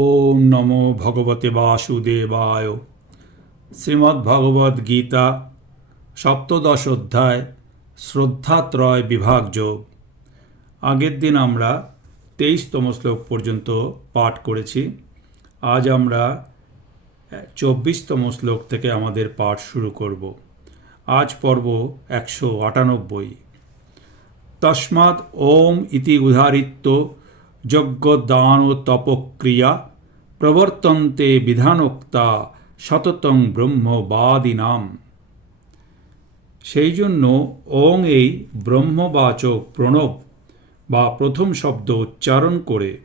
ওম নমো ভগবতে বাসুদেবায়। শ্রীমদ্ ভগবদ গীতা সপ্তদশ অধ্যায় শ্রদ্ধাত্রয় বিভাগ যোগ। আগের দিন আমরা তেইশতম শ্লোক পর্যন্ত পাঠ করেছি। আজ আমরা চব্বিশতম শ্লোক থেকে আমাদের পাঠ শুরু করব। আজ পর্ব একশো আটানব্বই। তস্মাৎ ওম ইতি উদাহৃত্য যজ্ঞ দান ও তপক্রিয়া প্রবর্তন্তে বিধানোক্তা সততং ব্রহ্মবাদিনাম। সেই জন্য ওং এই ব্রহ্মবাচক প্রণব বা প্রথম শব্দ উচ্চারণ করে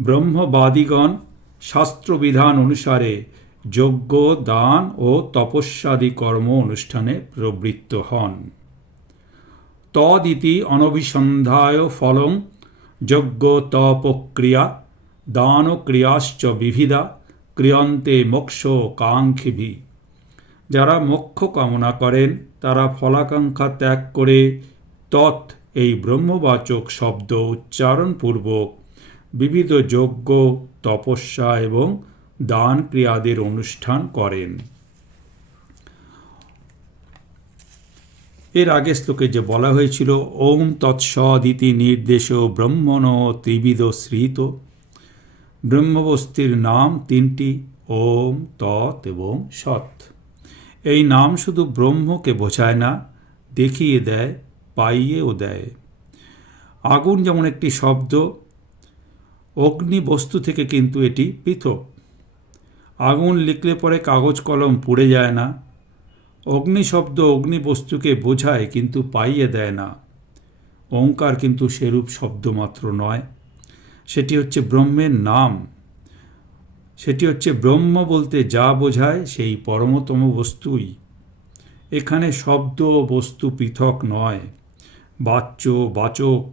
ব্রহ্মবাদীগণ শাস্ত্রবিধান অনুসারে যজ্ঞ দান ও তপস্যাদি কর্ম অনুষ্ঠানে প্রবৃত্ত হন। তদিতি অনভিসন্ধায় ফলং যজ্ঞ তপক্রিয়া দান ক্রিয়াশ্চ বিবিধা ক্রিয়ন্তে মোক্ষ কাঙ্ক্ষিভি। যারা মোক্ষ কামনা করেন, তারা ফলাকাঙ্ক্ষা ত্যাগ করে তৎ এই ব্রহ্মবাচক শব্দ উচ্চারণপূর্বক বিবিধ যজ্ঞ, তপস্যা এবং দান ক্রিয়াদের অনুষ্ঠান করেন। এর আগে শ্লোকে যে বলা হয়েছিল ওম তৎসদিতি নির্দেশ ব্রহ্মণ ত্রিবিদ শ্রীত। ব্রহ্মবস্তির নাম তিনটি, ওম তৎ এবং সৎ। এই নাম শুধু ব্রহ্মকে বোঝায় না, দেখিয়ে দেয়, পাইয়েও দেয়। আগুন যেমন একটি শব্দ অগ্নি বস্তু থেকে কিন্তু এটি পৃথক। আগুন লিখলে পরে কাগজ কলম পুড়ে যায় না অগ্নি শব্দ অগ্নি বস্তুকে বোঝায় কিন্তু পাইয়ে দেয় না। ওঙ্কার কিন্তু সেরূপ শব্দ মাত্র নয়। সেটি হচ্ছে ব্রহ্মের নাম। সেটি হচ্ছে ব্রহ্ম বলতে যা বোঝায় সেই পরমতম বস্তুই। এখানে শব্দ বস্তু পৃথক নয়। বাচ্য, বাচক,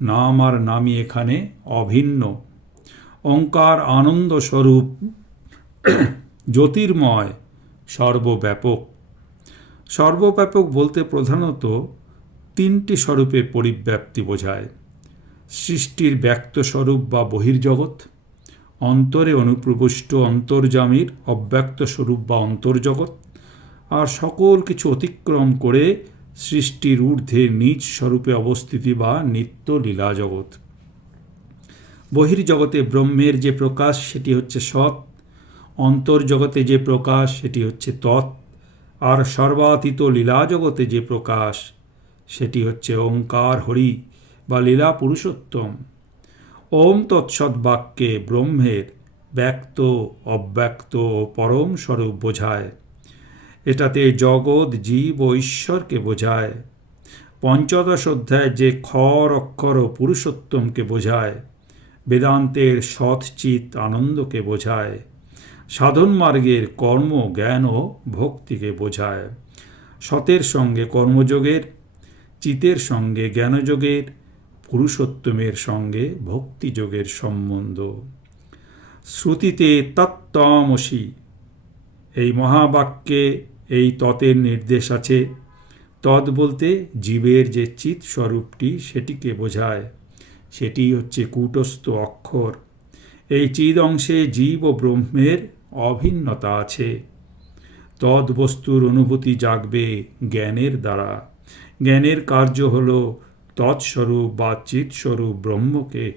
নাম আর নামই এখানে অভিন্ন। ওঙ্কার আনন্দস্বরূপ, জ্যোতির্ময়, সর্বব্যাপক। সর্বব্যাপক বলতে প্রধানত তিনটি স্বরূপে পরিব্যাপ্তি বোঝায়। সৃষ্টির ব্যক্ত স্বরূপ বা বহির্জগৎ, অন্তরে অনুপ্রবিষ্ট অন্তর্জামীর অব্যক্ত স্বরূপ বা অন্তর্জগৎ, আর সকল কিছু অতিক্রম করে সৃষ্টির ঊর্ধ্বে নিজ স্বরূপে অবস্থিতি বা নিত্য লীলা জগৎ বহির্জগতে ব্রহ্মের যে প্রকাশ, সেটি হচ্ছে সৎ। অন্তর্জগতে যে প্রকাশ, সেটি হচ্ছে তৎ। আর সর্বাতীত লীলা জগতে যে প্রকাশ, সেটি হচ্ছে ওঙ্কার হরি বা লীলা পুরুষোত্তম। ওম তৎসৎ বাক্যে ব্রহ্মের ব্যক্ত, অব্যক্ত পরম স্বরূপ বোঝায়। এটাতে জগৎ, জীব ও ঈশ্বরকে বোঝায়। পঞ্চদশ অধ্যায় যে খর অক্ষর ও পুরুষোত্তমকে বোঝায়। বেদান্তের সৎচিত আনন্দকে বোঝায়। সাধন মার্গের কর্ম, জ্ঞান ও ভক্তিকে বোঝায়। সতের সঙ্গে কর্মযোগের, চিতের সঙ্গে জ্ঞানযোগের, পুরুষোত্তমের সঙ্গে ভক্তিযোগের সম্বন্ধ। শ্রুতিতে তত্তমসি এই মহাবাক্যে এই ততের নির্দেশ আছে। তদ বলতে জীবের যে চিত স্বরূপটি সেটিকে বোঝায়। সেটি হচ্ছে কূটস্থ অক্ষর। এই চিদ অংশে জীব ও ব্রহ্মের অভিন্নতা আছে। তদ বস্তুর অনুভূতি জাগবে জ্ঞানের দ্বারা। জ্ঞানের কার্য হল তৎস্বরূপ বা চিৎস্বরূপ ব্রহ্মকে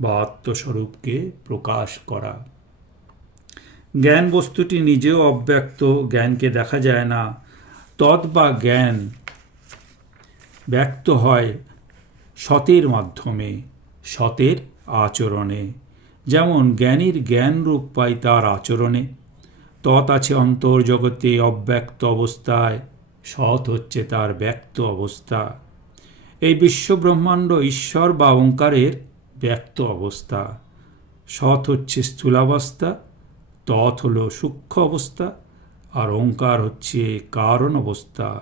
বা আত্মস্বরূপকে প্রকাশ করা। জ্ঞান বস্তুটি নিজেও অব্যক্ত, জ্ঞানকে দেখা যায় না। তৎ বা জ্ঞান ব্যক্ত হয় সতের মাধ্যমে, সতের আচরণে। যেমন জ্ঞানীর জ্ঞান রূপ পায় তার আচরণে, তৎ আছে অন্তর্জগতে অব্যক্ত অবস্থায়, সৎ হচ্ছে তার ব্যক্ত অবস্থা। এই বিশ্বব্রহ্মাণ্ড ঈশ্বর বা ওঙ্কারের ব্যক্ত অবস্থা। সৎ হচ্ছে স্থূলাবস্থা, তৎ হল সূক্ষ্ম অবস্থা, আর ওঙ্কার হচ্ছে কারণ অবস্থা।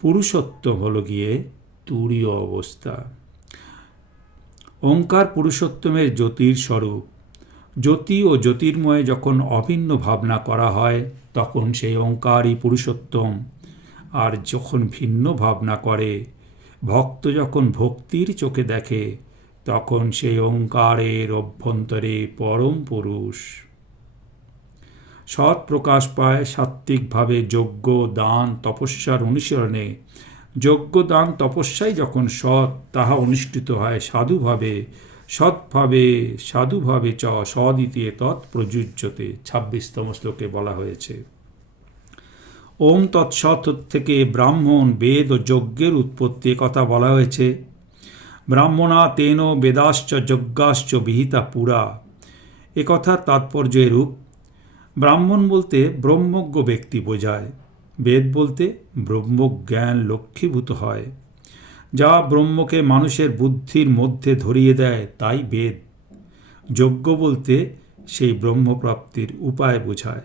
পুরুষত্ব হল গিয়ে তুরীয় অবস্থা। ওঙ্কার পুরুষোত্তমের জ্যোতির স্বরূপ। জ্যোতি ও জ্যোতির্ময়ে যখন অভিন্ন ভাবনা করা হয়, তখন সেই ওঙ্কারই পুরুষোত্তম। আর যখন ভিন্ন ভাবনা করে, ভক্ত যখন ভক্তির চোখে দেখে, তখন সেই ওঙ্কারের অভ্যন্তরে পরম পুরুষ। সৎ প্রকাশ পায় সাত্ত্বিকভাবে যজ্ঞ, দান, তপস্যার অনুসরণে। যজ্ঞ দান তপস্যাই যখন সৎ, তাহা অনুষ্ঠিত হয় সাধুভাবে। সৎভাবে, সাধুভাবে চ সদিতে তৎপ্রযোজ্যতে ছাব্বিশতম শ্লোকে বলা হয়েছে। ওম তৎসৎ থেকে ব্রাহ্মণ বেদ ও যজ্ঞের উৎপত্তি কথা বলা হয়েছে। ব্রাহ্মণা তেন বেদাশ্চ যজ্ঞাশ্চ বিহিতা পুরা। এ কথার তাৎপর্য এরূপ ব্রাহ্মণ বলতে ব্রহ্মজ্ঞ ব্যক্তি বোঝায়। বেদ বলতে ব্রহ্মজ্ঞান লক্ষ্মীভূত হয়। যা ব্রহ্মকে মানুষের বুদ্ধির মধ্যে ধরিয়ে দেয়, তাই বেদ। যজ্ঞ বলতে সেই ব্রহ্মপ্রাপ্তির উপায় বোঝায়।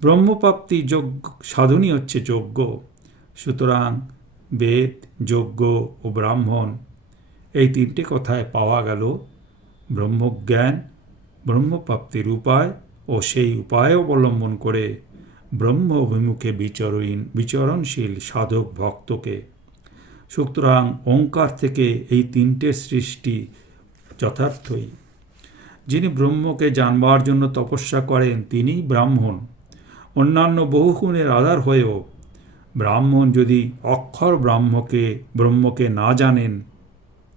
ব্রহ্মপ্রাপ্তি যজ্ঞ, সাধনই হচ্ছে যজ্ঞ। সুতরাং বেদ, যজ্ঞ ও ব্রাহ্মণ এই তিনটে কথায় পাওয়া গেল ব্রহ্মজ্ঞান, ব্রহ্মপ্রাপ্তির উপায় ও সেই উপায় অবলম্বন করে। ব্রহ্ম অভিমুখে বিচরণ বিচরণশীল সাধক ভক্তকে। সুতরাং ওঙ্কার থেকে এই তিনটে সৃষ্টি যথার্থই। যিনি ব্রহ্মকে জানবার জন্য তপস্যা করেন, তিনিই ব্রাহ্মণ। অন্যান্য বহুগুণের আধার হয়েও ব্রাহ্মণ যদি অক্ষর ব্রাহ্মকে, ব্রহ্মকে না জানেন,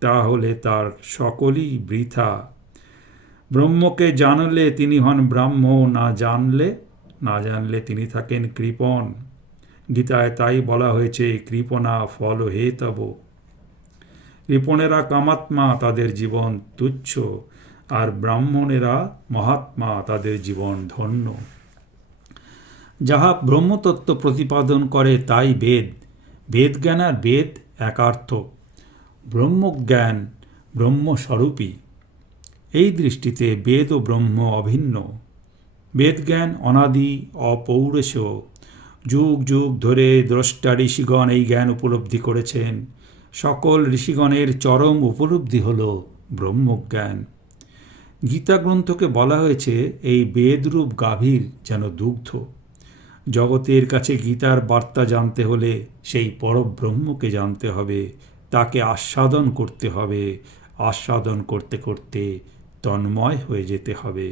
তাহলে তার সকলই বৃথা। ব্রহ্মকে জানলে তিনি হন ব্রাহ্ম, না জানলে না জানলে তিনি থাকেন কৃপণ। গীতায় তাই বলা হয়েছে, কৃপণা ফল হে তব। কৃপণেরা কামাত্মা তাদের জীবন তুচ্ছ, আর ব্রাহ্মণেরা মহাত্মা তাদের জীবন ধন্য। যাহা ব্রহ্মতত্ত্ব প্রতিপাদন করে, তাই বেদ। বেদজ্ঞান আর বেদ একার্থ। ব্রহ্মজ্ঞান ব্রহ্মস্বরূপী। এই দৃষ্টিতে বেদ ও ব্রহ্ম অভিন্ন। বেদজ্ঞান, অনাদি অপৌরস যুগ যুগ ধরে দ্রষ্টা ঋষিগণ এই জ্ঞান উপলব্ধি করেছেন। সকল ঋষিগণের চরম উপলব্ধি হল ব্রহ্মজ্ঞান। গীতা গ্রন্থকে বলা হয়েছে, এই বেদরূপ গাভীর যেন দুগ্ধ। জগতের কাছে গীতার বার্তা জানতে হলে সেই পরব্রহ্মকে জানতে হবে, তাকে আস্বাদন করতে হবে। আস্বাদন করতে করতে তন্ময় হয়ে যেতে হবে।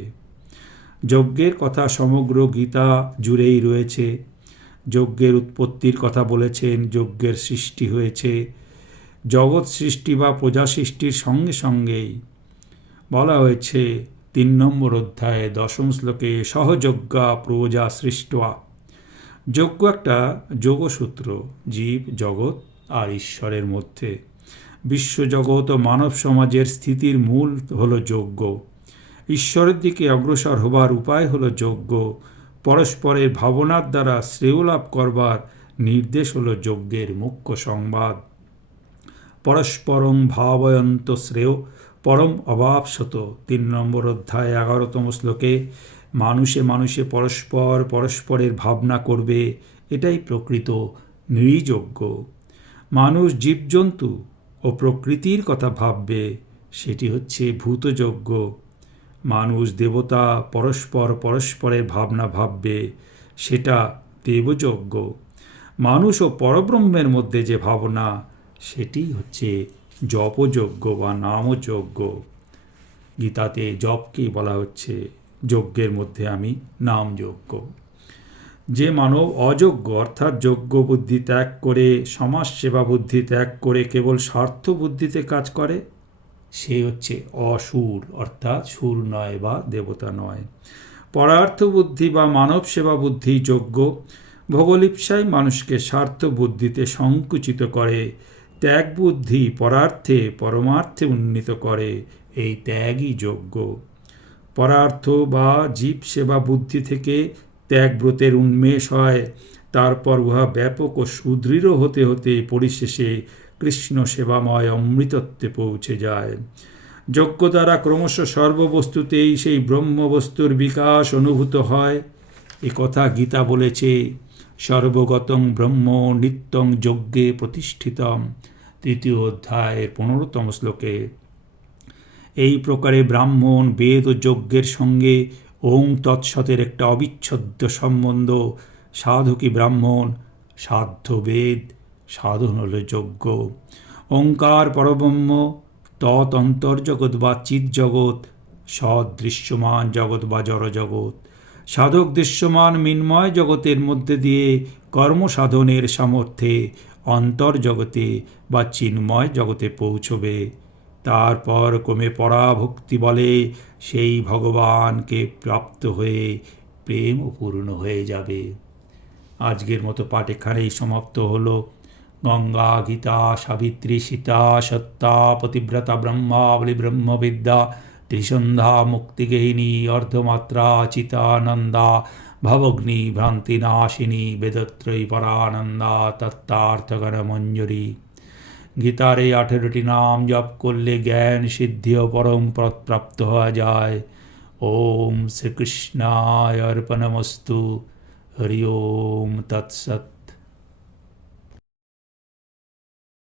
যজ্ঞের কথা সমগ্র গীতা জুড়েই রয়েছে। যজ্ঞের উৎপত্তির কথা বলেছেন, যজ্ঞের সৃষ্টি হয়েছে। জগৎ সৃষ্টি বা প্রজা সৃষ্টির সঙ্গে সঙ্গেই। বলা হয়েছে, তিন নম্বর অধ্যায়ে, দশম শ্লোকে, সহযজ্ঞা প্রজা সৃষ্টা যজ্ঞ একটা যোগসূত্র, জীব, জগৎ আর ঈশ্বরের মধ্যে। বিশ্বজগৎ ও মানব সমাজের স্থিতির মূল হল যজ্ঞ। ঈশ্বরের দিকে অগ্রসর হবার উপায় হল যজ্ঞ। পরস্পরের ভাবনার দ্বারা শ্রেয় লাভ করবার নির্দেশ হল যজ্ঞের মুখ্য সংবাদ। পরস্পরং ভাবয়ন্ত শ্রেয়, পরম অভাবশত তিন নম্বর অধ্যায়, এগারোতম শ্লোকে, মানুষে মানুষে পরস্পর পরস্পরের ভাবনা করবে, এটাই প্রকৃত নৃযজ্ঞ। মানুষ জীবজন্তু ও প্রকৃতির কথা ভাববে, সেটি হচ্ছে ভূতযজ্ঞ। মানুষ দেবতা পরস্পর পরস্পরের ভাবনা ভাববে, সেটা দেবযজ্ঞ। মানুষ ও পরব্রহ্মের মধ্যে যে ভাবনা, সেটি হচ্ছে জপযজ্ঞ বা নামযজ্ঞ। গীতাতে জপকেই বলা হচ্ছে, যজ্ঞের মধ্যে আমি নামযজ্ঞ। যে মানব অযোগ্য অর্থাৎ যোগ্য বুদ্ধি ত্যাগ করে, সমাজ সেবা বুদ্ধি ত্যাগ করে, কেবল স্বার্থ বুদ্ধিতে কাজ করে সে হচ্ছে অসুর, অর্থাৎ সুর নয় বা দেবতা নয়। পরার্থ বুদ্ধি বা মানব সেবা বুদ্ধি যোগ্য। ভোগলিপসাই মানুষকে স্বার্থ বুদ্ধিতে সংকুচিত করে ত্যাগ বুদ্ধি পরার্থে পরমার্থে উন্নীত করে, এই ত্যাগই যোগ্য। পরার্থ বা জীব সেবা বুদ্ধি থেকে ত্যাগব্রতের উন্মেষ হয়, তারপর উহা ব্যাপক ও সুদৃঢ় হতে হতে পরিশেষে কৃষ্ণ সেবাময় অমৃতত্বে পৌঁছে যায়। যজ্ঞ দ্বারা ক্রমশ সর্ববস্তুতেই সেই ব্রহ্মবস্তুর বিকাশ অনুভূত হয়। এ কথা গীতা বলেছে, সর্বগতং ব্রহ্ম নিত্যং যজ্ঞে প্রতিষ্ঠিতম। তৃতীয় অধ্যায়ের পনেরোতম শ্লোকে, এই প্রকারে ব্রাহ্মণ বেদ ও যজ্ঞের সঙ্গে ওং তৎসতের একটা অবিচ্ছেদ্য সম্বন্ধ। সাধকী ব্রাহ্মণ? সাধ্য বেদ। সাধন হল যজ্ঞ ওঙ্কার পরব্রহ্ম তৎ অন্তর্জগৎ বা চিৎ জগৎ সদৃশ্যমান জগৎ বা জড় জগৎ সাধক দৃশ্যমান মিন্ময় জগতের মধ্যে দিয়ে কর্মসাধনের সামর্থ্যে অন্তর্জগতে বা চিন্ময় জগতে পৌঁছবে। তারপর ক্রমে পরাভক্তি বলে সেই ভগবানকে প্রাপ্ত হয়ে প্রেম পূর্ণ হয়ে যাবে। আজকের মতো পাঠ এখানেই সমাপ্ত হলো। গঙ্গা, গীতা, সাবিত্রী, সীতা, সত্তা, পতিব্রতা, ব্রহ্মাবলী, ব্রহ্মবিদ্যা, ত্রিসন্ধ্যা, মুক্তিগেহিনী, অর্ধমাত্রা, চিতানন্দা, ভবগ্নি, ভ্রান্তিনাশিনী, বেদত্রয়ী পরানন্দা তত্ত্বার্থগণ মঞ্জুরি গীতার এই আঠেরোটি নাম জপ করলে জ্ঞান সিদ্ধি পরম প্রাপ্ত হওয়া যায়। ওম শ্রীকৃষ্ণায় অর্পণমস্তু। হরি ওম তৎসৎ।